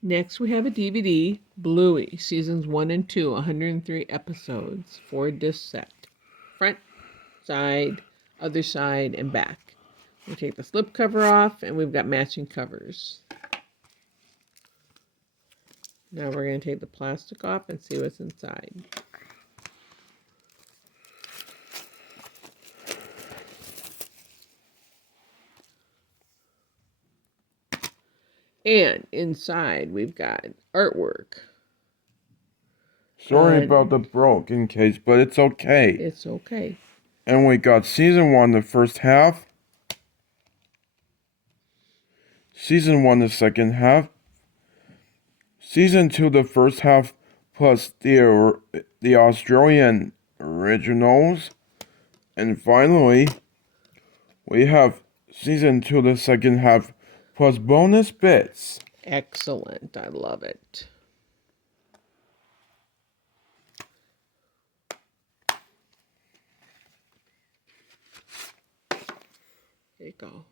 Next, we have a DVD, Bluey, seasons 1 and 2, 103 episodes, 4-disc set. Front, side, other side, and back. We take the slipcover off, and we've got matching covers. Now we're going to take the plastic off and see what's inside. And inside, we've got artwork. Sorry about the broken case, but it's okay. It's okay. And we got season 1, the first half. Season 1, the second half. Season 2, the first half, plus the Australian originals. And finally, we have season 2, the second half, plus bonus bits. Excellent. I love it. There you go.